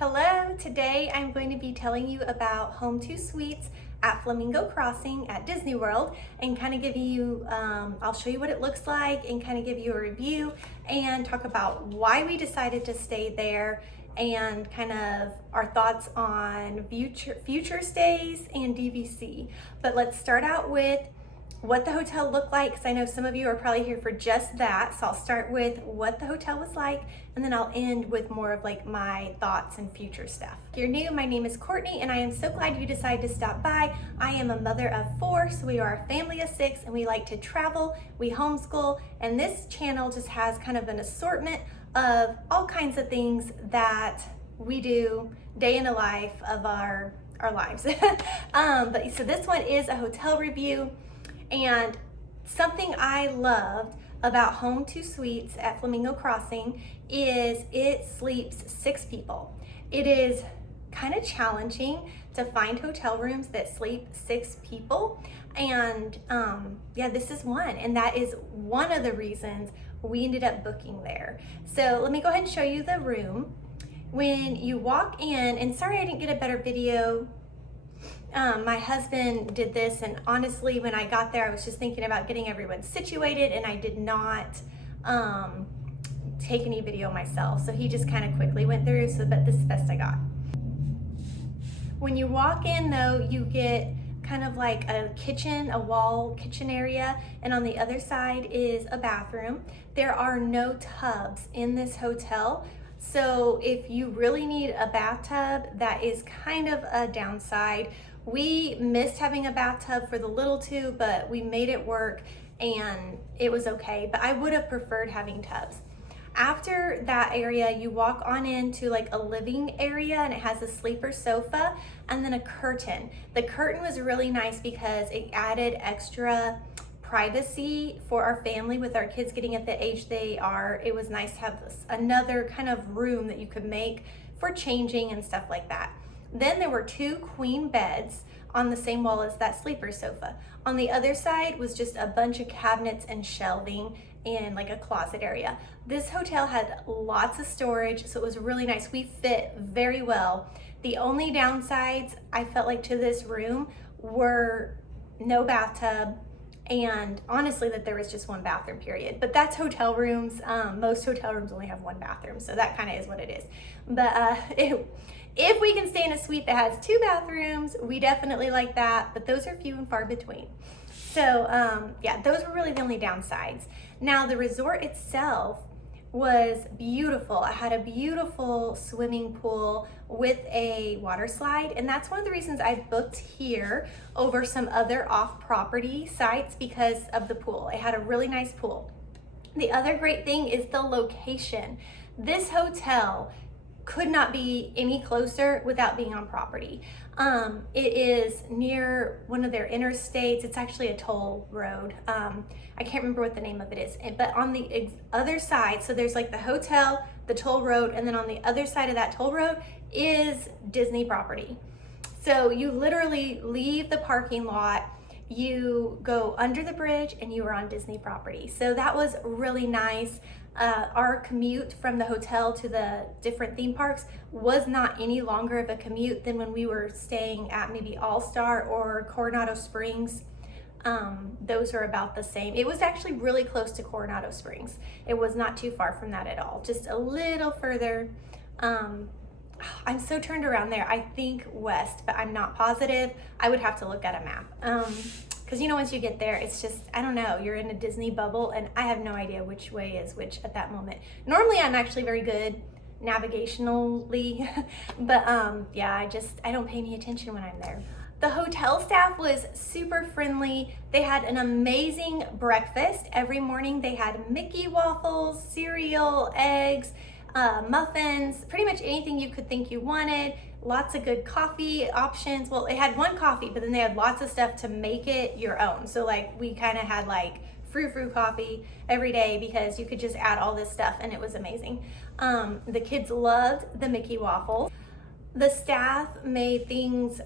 Hello, today I'm going to be telling you about Home2 Suites at Flamingo Crossing at Disney World and kind of give you, I'll show you what it looks like and kind of give you a review and talk about why we decided to stay there and kind of our thoughts on future stays and DVC. But let's start out with what the hotel looked like, because I know some of you are probably here for just that. So I'll start with what the hotel was like, and then I'll end with more of like my thoughts and future stuff. If you're new, my name is Courtney, and I am so glad you decided to stop by. I am a mother of 4, so we are a family of 6, and we like to travel, we homeschool, and this channel just has kind of an assortment of all kinds of things that we do day in the life of our lives. But so this one is a hotel review. And something I loved about Home2 Suites at Flamingo Crossing is it sleeps 6 people. It is kind of challenging to find hotel rooms that sleep 6 people. And yeah, this is one. And that is one of the reasons we ended up booking there. So let me go ahead and show you the room. When you walk in, and sorry I didn't get a better video. My husband did this, and honestly, when I got there, I was just thinking about getting everyone situated, and I did not take any video myself. So he just kind of quickly went through, but this is the best I got. When you walk in though, you get kind of like a kitchen, a wall kitchen area, and on the other side is a bathroom. There are no tubs in this hotel. So if you really need a bathtub, that is kind of a downside. We missed having a bathtub for the little 2, but we made it work and it was okay. But I would have preferred having tubs. After that area, you walk on into like a living area, and it has a sleeper sofa and then a curtain. The curtain was really nice because it added extra privacy for our family with our kids getting at the age they are. It was nice to have another kind of room that you could make for changing and stuff like that. Then there were 2 queen beds on the same wall as that sleeper sofa. On the other side was just a bunch of cabinets and shelving in like a closet area. This hotel had lots of storage, so it was really nice. We fit very well. The only downsides I felt like to this room were no bathtub, and honestly that there was just 1 bathroom, period. But that's hotel rooms. Most hotel rooms only have 1 bathroom, so that kind of is what it is. But if we can stay in a suite that has 2 bathrooms, we definitely like that, but those are few and far between. So yeah, those were really the only downsides. Now the resort itself was beautiful. It had a beautiful swimming pool with a water slide, and that's one of the reasons I booked here over some other off-property sites, because of the pool. It had a really nice pool. The other great thing is the location. This hotel could not be any closer without being on property. It is near one of their interstates. It's actually a toll road. I can't remember what the name of it is, but on the other side, so there's like the hotel, the toll road, and then on the other side of that toll road is Disney property. So you literally leave the parking lot, you go under the bridge, and you are on Disney property. So that was really nice. Our commute from the hotel to the different theme parks was not any longer of a commute than when we were staying at maybe All-Star or Coronado Springs. Those are about the same. It was actually really close to Coronado Springs. It was not too far from that at all, just a little further. I'm so turned around there. I think west, but I'm not positive. I would have to look at a map. Because you know, once you get there, it's just, I don't know, you're in a Disney bubble, and I have no idea which way is which at that moment. Normally I'm actually very good navigationally, but yeah, I don't pay any attention when I'm there. The hotel staff was super friendly. They had an amazing breakfast. Every morning they had Mickey waffles, cereal, eggs, muffins, pretty much anything you could think you wanted. Lots of good coffee options. Well, it had 1 coffee, but then they had lots of stuff to make it your own. So like we kind of had like frou-frou coffee every day because you could just add all this stuff, and it was amazing. The kids loved the Mickey waffles. The staff made things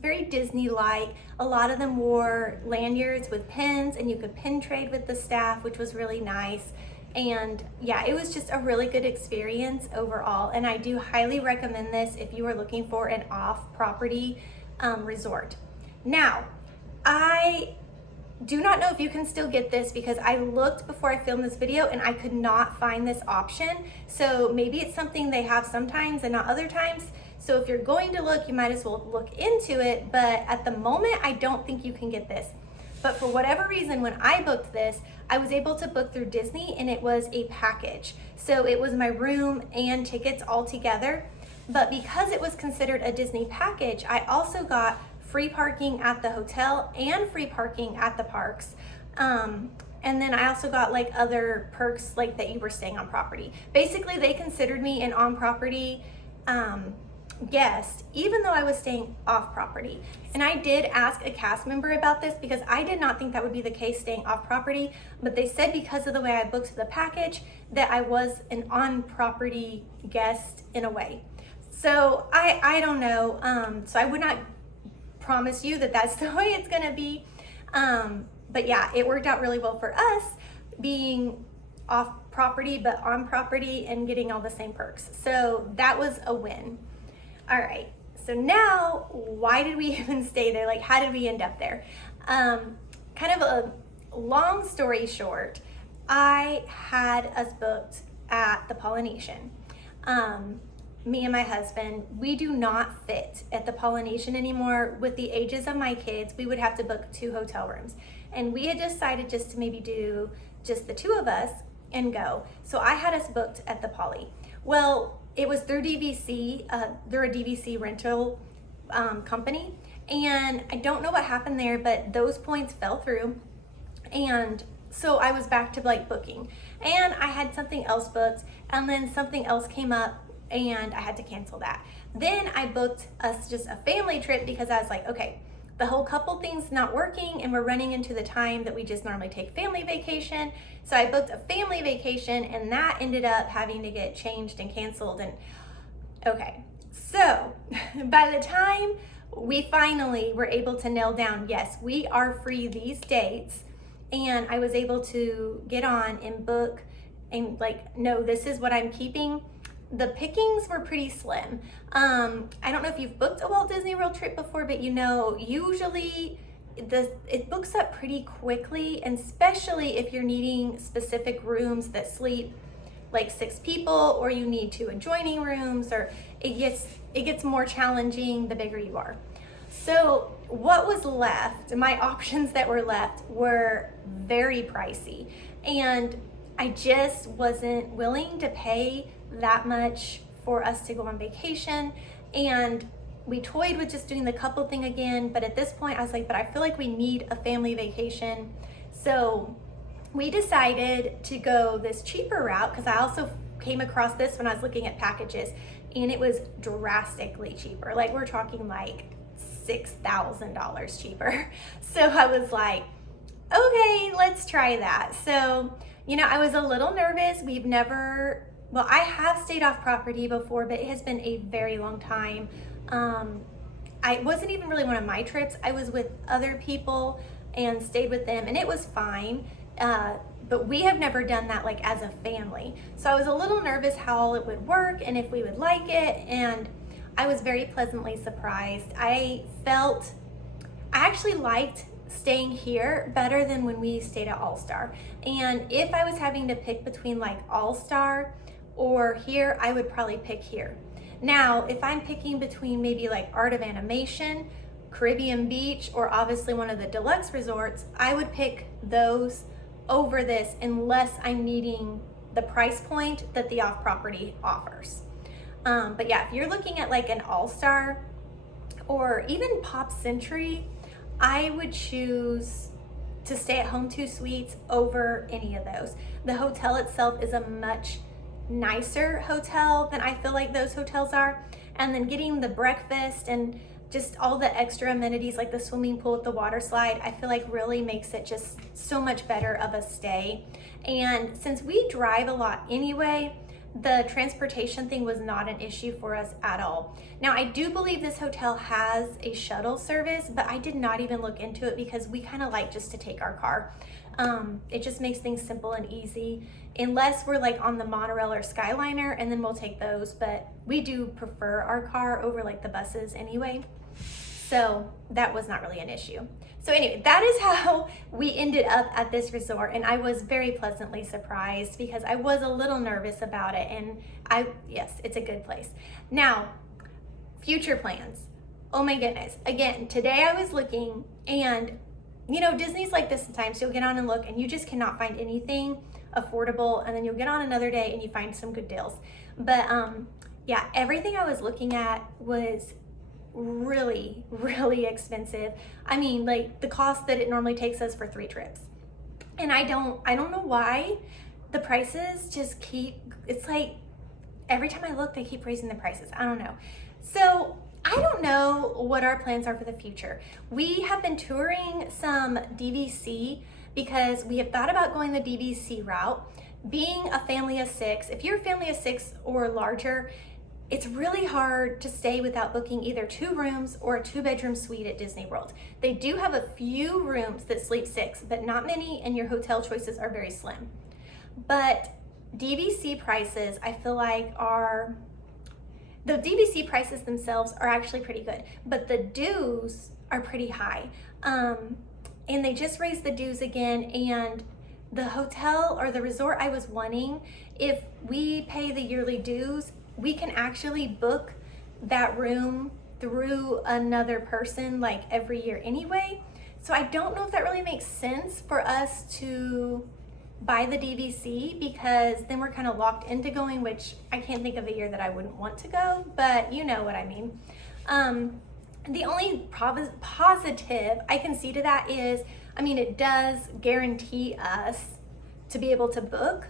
very Disney-like. A lot of them wore lanyards with pins, and you could pin trade with the staff, which was really nice. And yeah, it was just a really good experience overall. And I do highly recommend this if you are looking for an off-property resort. Now, I do not know if you can still get this because I looked before I filmed this video and I could not find this option. So maybe it's something they have sometimes and not other times. So if you're going to look, you might as well look into it. But at the moment, I don't think you can get this. But for whatever reason, when I booked this, I was able to book through Disney and it was a package. So it was my room and tickets all together. But because it was considered a Disney package, I also got free parking at the hotel and free parking at the parks. And then I also got like other perks like that you were staying on property. Basically, they considered me an on-property guest, even though I was staying off property. And I did ask a cast member about this because I did not think that would be the case staying off property, but they said because of the way I booked the package that I was an on-property guest in a way. So I don't know. So I would not promise you that that's the way it's gonna be. But yeah, it worked out really well for us being off property but on property and getting all the same perks. So that was a win. All right, so now why did we even stay there? Like, how did we end up there? Kind of a long story short, I had us booked at the Polynesian. Me and my husband, we do not fit at the Polynesian anymore. With the ages of my kids, we would have to book 2 hotel rooms. And we had decided just to maybe do just the 2 of us and go. So I had us booked at the Poly. Well, it was through DVC, they're a DVC rental company. And I don't know what happened there, but those points fell through. And so I was back to like booking. And I had something else booked, and then something else came up and I had to cancel that. Then I booked us just a family trip because I was like, okay, the whole couple thing's not working and we're running into the time that we just normally take family vacation. So I booked a family vacation and that ended up having to get changed and canceled. And okay, so by the time we finally were able to nail down, yes, we are free these dates, and I was able to get on and book and like, no, this is what I'm keeping. The pickings were pretty slim. I don't know if you've booked a Walt Disney World trip before, but you know, usually it books up pretty quickly, and especially if you're needing specific rooms that sleep like 6 people, or you need 2 adjoining rooms, or it gets more challenging the bigger you are. So what was left, my options that were left were very pricey, and I just wasn't willing to pay that much for us to go on vacation. And we toyed with just doing the couple thing again, but at this point I was like, but I feel like we need a family vacation. So we decided to go this cheaper route, because I also came across this when I was looking at packages, and it was drastically cheaper. Like, we're talking like $6,000 cheaper. So I was like, okay, let's try that. So, you know, I was a little nervous. Well, I have stayed off property before, but it has been a very long time. I wasn't even really one of my trips. I was with other people and stayed with them, and it was fine. But we have never done that like as a family. So I was a little nervous how it would work and if we would like it. And I was very pleasantly surprised. I actually liked staying here better than when we stayed at All Star. And if I was having to pick between like All Star or here, I would probably pick here. Now, if I'm picking between maybe like Art of Animation, Caribbean Beach, or obviously one of the deluxe resorts, I would pick those over this unless I'm needing the price point that the off-property offers. But yeah, if you're looking at like an All-Star or even Pop Century, I would choose to stay at Home2 Suites over any of those. The hotel itself is a much nicer hotel than I feel like those hotels are. And then getting the breakfast and just all the extra amenities like the swimming pool with the water slide, I feel like really makes it just so much better of a stay. And since we drive a lot anyway, the transportation thing was not an issue for us at all. Now, I do believe this hotel has a shuttle service, but I did not even look into it because we kind of like just to take our car. It just makes things simple and easy, unless we're like on the monorail or Skyliner, and then we'll take those, but we do prefer our car over like the buses anyway. So that was not really an issue. So anyway, that is how we ended up at this resort, and I was very pleasantly surprised because I was a little nervous about it, and yes, it's a good place. Now, future plans. Oh my goodness. Again, today I was looking, and you know, Disney's like this sometimes. You'll get on and look and you just cannot find anything affordable, and then you'll get on another day and you find some good deals. But yeah, everything I was looking at was really, really expensive. I mean, like the cost that it normally takes us for 3 trips. And I don't know why the prices just keep, it's like every time I look, they keep raising the prices. I don't know. So I don't know what our plans are for the future. We have been touring some DVC because we have thought about going the DVC route. Being a family of 6, if you're a family of 6 or larger, it's really hard to stay without booking either 2 rooms or a 2-bedroom suite at Disney World. They do have a few rooms that sleep 6, but not many, and your hotel choices are very slim. But DVC prices, I feel like the DVC prices themselves are actually pretty good, but the dues are pretty high. And they just raised the dues again, and the hotel or the resort I was wanting, if we pay the yearly dues, we can actually book that room through another person like every year anyway. So I don't know if that really makes sense for us to buy the DVC, because then we're kind of locked into going, which I can't think of a year that I wouldn't want to go, but you know what I mean. The only positive I can see to that is, I mean, it does guarantee us to be able to book,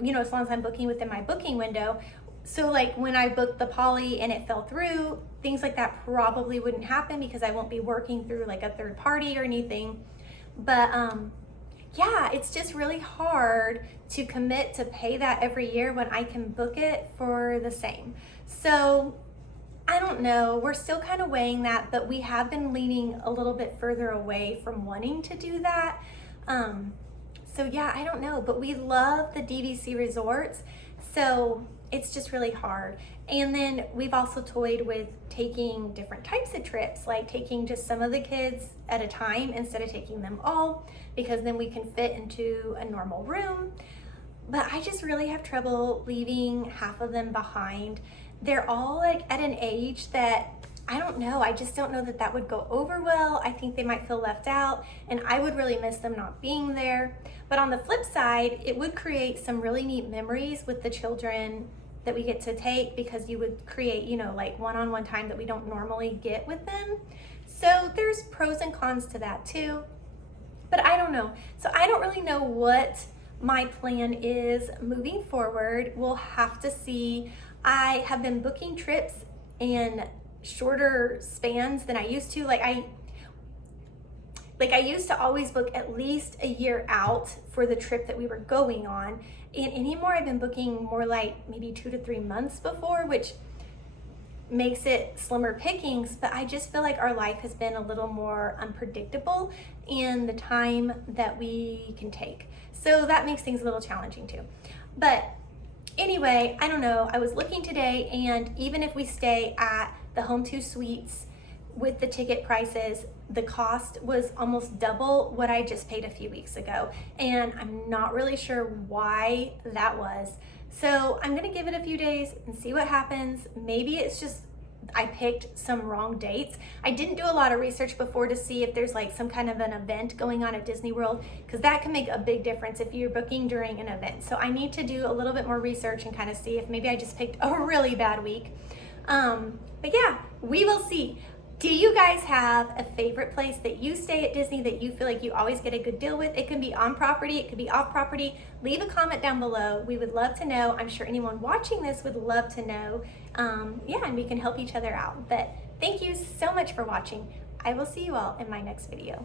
you know, as long as I'm booking within my booking window. So like when I booked the Poly and it fell through, things like that probably wouldn't happen because I won't be working through like a third party or anything. But yeah, it's just really hard to commit to pay that every year when I can book it for the same. So I don't know, we're still kind of weighing that, but we have been leaning a little bit further away from wanting to do that. So yeah, I don't know, but we love the DVC resorts, so it's just really hard. And then we've also toyed with taking different types of trips, like taking just some of the kids at a time instead of taking them all, because then we can fit into a normal room. But I just really have trouble leaving half of them behind. They're all like at an age that I don't know, I just don't know that that would go over well. I think they might feel left out, and I would really miss them not being there. But on the flip side, it would create some really neat memories with the children that we get to take, because you would create, you know, like one-on-one time that we don't normally get with them. So there's pros and cons to that too. But I don't know. So I don't really know what my plan is moving forward. We'll have to see. I have been booking trips in shorter spans than I used to. Like I used to always book at least a year out for the trip that we were going on. And anymore, I've been booking more like maybe 2 to 3 months before, which makes it slimmer pickings. But I just feel like our life has been a little more unpredictable in the time that we can take. So that makes things a little challenging too. But anyway, I don't know. I was looking today, and even if we stay at the Home2 Suites with the ticket prices, the cost was almost double what I just paid a few weeks ago. And I'm not really sure why that was. So I'm gonna give it a few days and see what happens. Maybe it's just I picked some wrong dates. I didn't do a lot of research before to see if there's like some kind of an event going on at Disney World, because that can make a big difference if you're booking during an event. So I need to do a little bit more research and kind of see if maybe I just picked a really bad week. But yeah, we will see. Do you guys have a favorite place that you stay at Disney that you feel like you always get a good deal with? It can be on property, it could be off property. Leave a comment down below. We would love to know. I'm sure anyone watching this would love to know. Yeah, and we can help each other out. But thank you so much for watching. I will see you all in my next video.